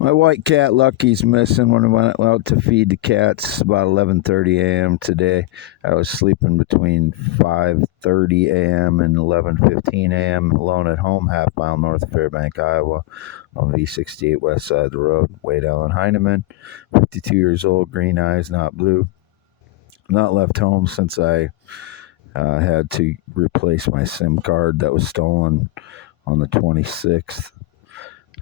My white cat Lucky's missing. When I went out to feed the cats about 11:30 a.m. today, I was sleeping between 5:30 a.m. and 11:15 a.m. alone at home, half mile north of Fairbank, Iowa, on V68 west side of the road. Wade Allen Heineman, 52 years old, green eyes, not blue. Not left home since I had to replace my SIM card that was stolen on the 26th.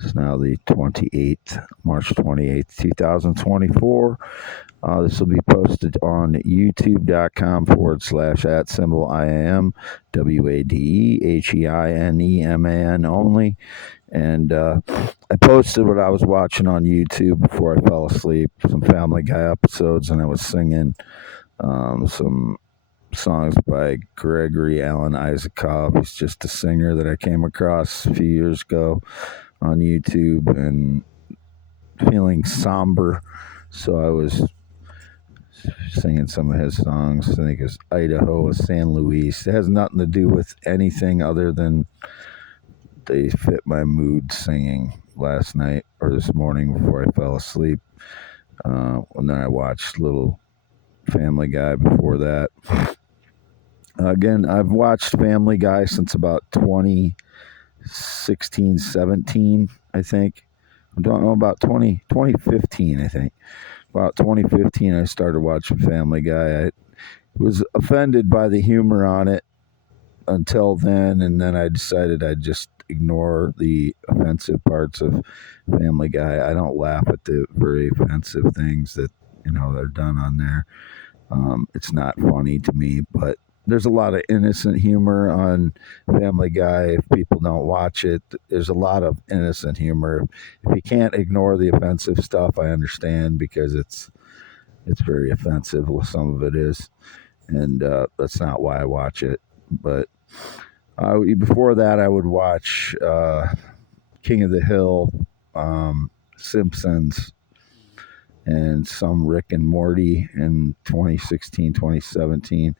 It's now the 28th, March 28th, 2024. This will be posted on youtube.com/@IAM, WADEHEINEMAN only. And I posted what I was watching on YouTube before I fell asleep, some Family Guy episodes, and I was singing some songs by Gregory Alan Isakov. He's just a singer that I came across a few years ago on YouTube and feeling somber, so I was singing some of his songs. I think it's Idaho, San Luis. It has nothing to do with anything other than they fit my mood singing last night or this morning before I fell asleep. And then I watched Little Family Guy before that. Again, I've watched Family Guy since about 2016, 17, I think. I don't know, about 2015, I think. About 2015, I started watching Family Guy. I was offended by the humor on it until then, and then I decided I'd just ignore the offensive parts of Family Guy. I don't laugh at the very offensive things that, they're done on there. It's not funny to me, but there's a lot of innocent humor on Family Guy. If people don't watch it, there's a lot of innocent humor. If you can't ignore the offensive stuff, I understand, because it's very offensive. Well, some of it is, and that's not why I watch it. But before that, I would watch King of the Hill, Simpsons, and some Rick and Morty in 2016, 2017.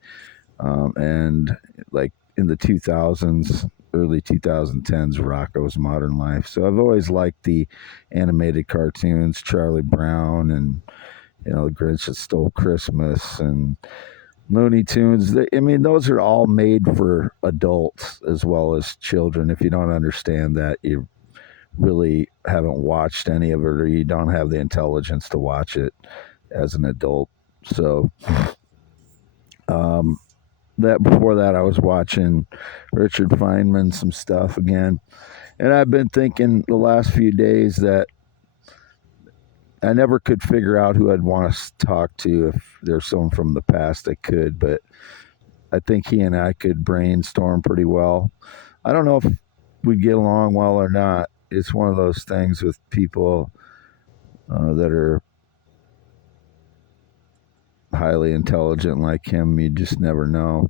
And like in the 2000s, early 2010s, Rocko's Modern Life. So I've always liked the animated cartoons, Charlie Brown and, The Grinch That Stole Christmas and Looney Tunes. Those are all made for adults as well as children. If you don't understand that, you really haven't watched any of it, or you don't have the intelligence to watch it as an adult. So, before that, I was watching Richard Feynman, some stuff again. And I've been thinking the last few days that I never could figure out who I'd want to talk to. If there's someone from the past, I could, but I think he and I could brainstorm pretty well. I don't know if we'd get along well or not. It's one of those things with people that are highly intelligent like him. You just never know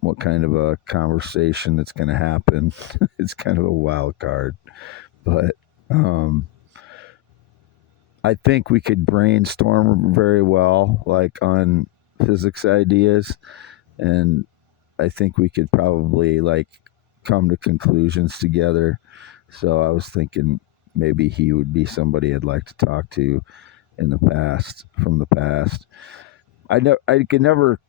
what kind of a conversation that's going to happen. It's kind of a wild card, but I think we could brainstorm very well, like on physics ideas, and I think we could probably come to conclusions together. So I was thinking maybe he would be somebody I'd like to talk to from the past. I can never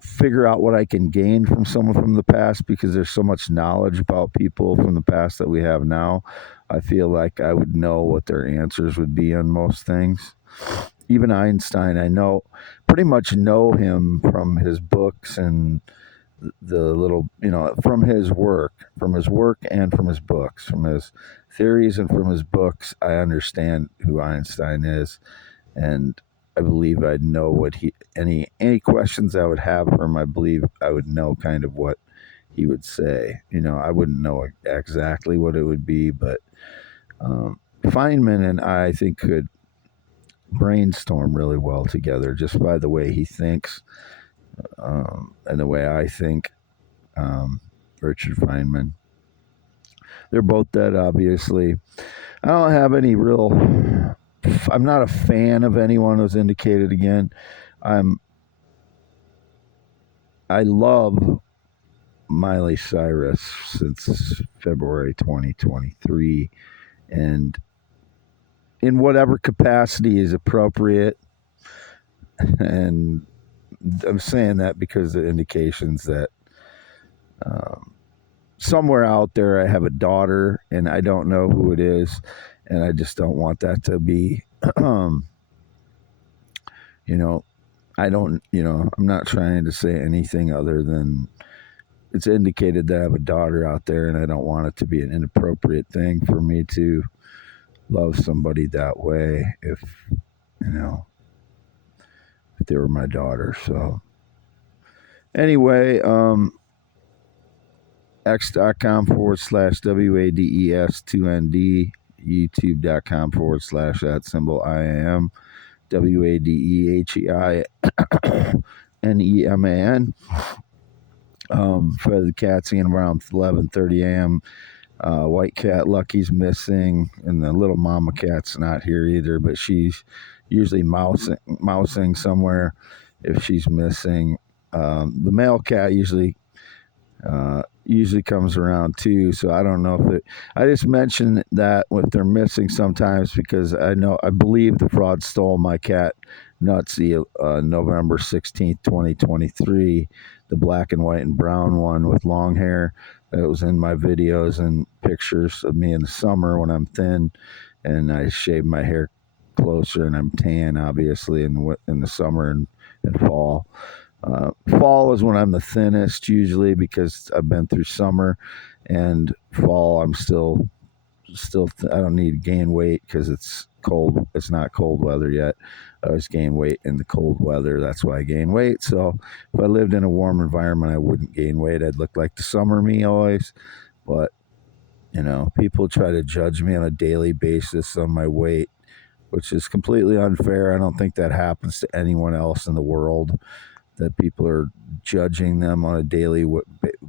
figure out what I can gain from someone from the past, because there's so much knowledge about people from the past that we have now. I feel like I would know what their answers would be on most things. Even Einstein, I pretty much know him from his books and the little, from his work and from his books, from his theories and from his books. I understand who Einstein is, and I believe I'd know what any questions I would have for him. I believe I would know kind of what he would say. I wouldn't know exactly what it would be, but Feynman and I think could brainstorm really well together, just by the way he thinks and the way I think. Richard Feynman. They're both dead, obviously. I don't have any real. I'm not a fan of anyone who's indicated again. I love Miley Cyrus since February 2023, and in whatever capacity is appropriate. And I'm saying that because the indications that somewhere out there I have a daughter and I don't know who it is, and I just don't want that to be, you know, I don't, I'm not trying to say anything other than it's indicated that I have a daughter out there, and I don't want it to be an inappropriate thing for me to love somebody that way if, you know, if they were my daughter. So, anyway, x.com/WADES2ND, youtube.com/ at symbol IAM, WADEHEINEMAN. For the cats in around 11:30 a.m. White cat Lucky's missing, and the little mama cat's not here either. But she's usually mousing somewhere if she's missing. The male cat usually comes around too. So I don't know if it. I just mentioned that if they're missing sometimes because I believe the fraud stole my cat Nutsy November 16th, 2023, the black and white and brown one with long hair. It was in my videos and pictures of me in the summer when I'm thin and I shave my hair closer and I'm tan, obviously, in the summer and fall. Fall is when I'm the thinnest usually because I've been through summer, and fall I'm still I don't need to gain weight because it's cold. It's not cold weather yet. I always gain weight in the cold weather. That's why I gain weight. So if I lived in a warm environment, I wouldn't gain weight. I'd look like the summer me always. But people try to judge me on a daily basis on my weight, which is completely unfair. I don't think that happens to anyone else in the world, that people are judging them on a daily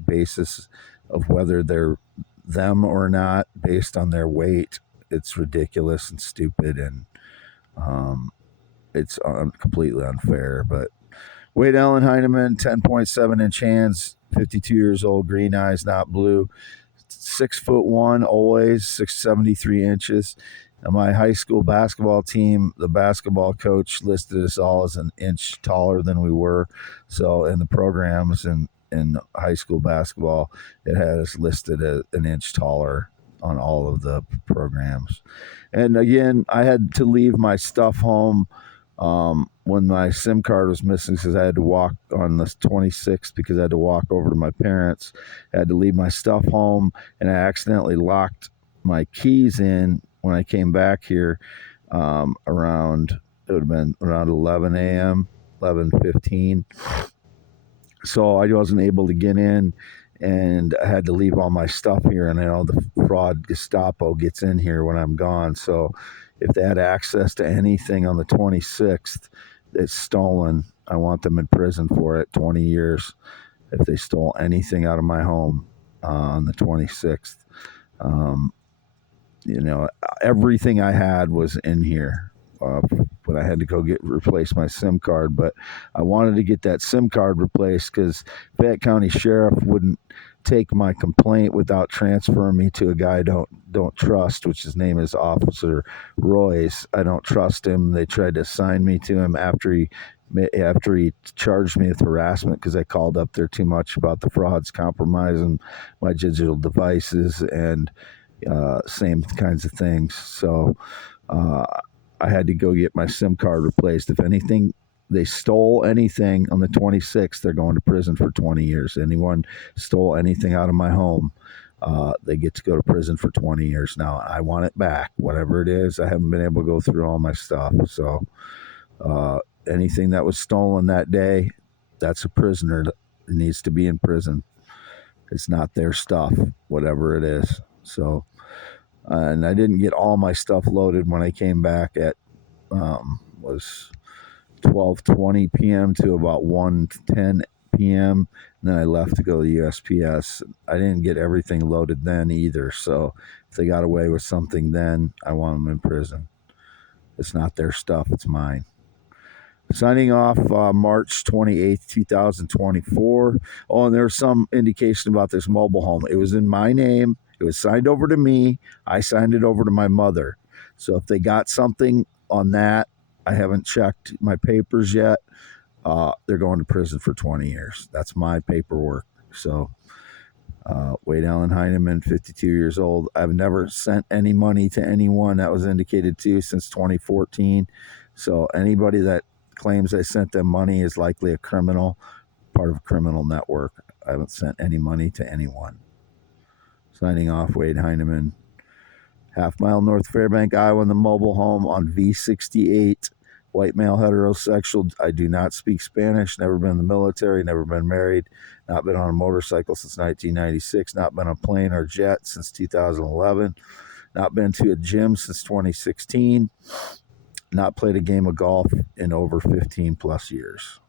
basis of whether they're them or not based on their weight. It's ridiculous and stupid, and it's completely unfair. But Wade Allen Heineman, 10.7-inch hands, 52 years old, green eyes, not blue, 6'1", always 6'73" inches. My high school basketball team, the basketball coach listed us all as an inch taller than we were. So in the programs in high school basketball, it had us listed as an inch taller on all of the programs. And again, I had to leave my stuff home when my SIM card was missing because I had to walk on the 26th because I had to walk over to my parents. I had to leave my stuff home, and I accidentally locked my keys in when I came back here around 11 a.m., 11:15. So I wasn't able to get in, and I had to leave all my stuff here. And I know the fraud Gestapo gets in here when I'm gone. So if they had access to anything on the 26th that's stolen, I want them in prison for it, 20 years, if they stole anything out of my home on the 26th. Everything I had was in here when I had to go replace my SIM card. But I wanted to get that SIM card replaced because Fayette County Sheriff wouldn't take my complaint without transferring me to a guy I don't trust, which his name is Officer Royce. I don't trust him. They tried to assign me to him after he charged me with harassment because I called up there too much about the frauds compromising my digital devices and same kinds of things. So I had to go get my SIM card replaced. If anything, they stole anything on the 26th, they're going to prison for 20 years. Anyone stole anything out of my home, they get to go to prison for 20 years. Now, I want it back, whatever it is. I haven't been able to go through all my stuff. So anything that was stolen that day, that's a prisoner that needs to be in prison. It's not their stuff, whatever it is. So, and I didn't get all my stuff loaded when I came back at was 12:20 p.m. to about 1:10 p.m. And then I left to go to USPS. I didn't get everything loaded then either. So if they got away with something then, I want them in prison. It's not their stuff. It's mine. Signing off March 28th, 2024. Oh, and there's some indication about this mobile home. It was in my name. It was signed over to me. I signed it over to my mother. So if they got something on that, I haven't checked my papers yet. They're going to prison for 20 years. That's my paperwork. So Wade Allen Heineman, 52 years old. I've never sent any money to anyone. That was indicated too since 2014. So anybody that claims I sent them money is likely a criminal, part of a criminal network. I haven't sent any money to anyone. Signing off, Wade Heineman. Half mile north Fairbank, Iowa, in the mobile home on V68. White male, heterosexual. I do not speak Spanish. Never been in the military. Never been married. Not been on a motorcycle since 1996. Not been on a plane or jet since 2011. Not been to a gym since 2016. Not played a game of golf in over 15 plus years.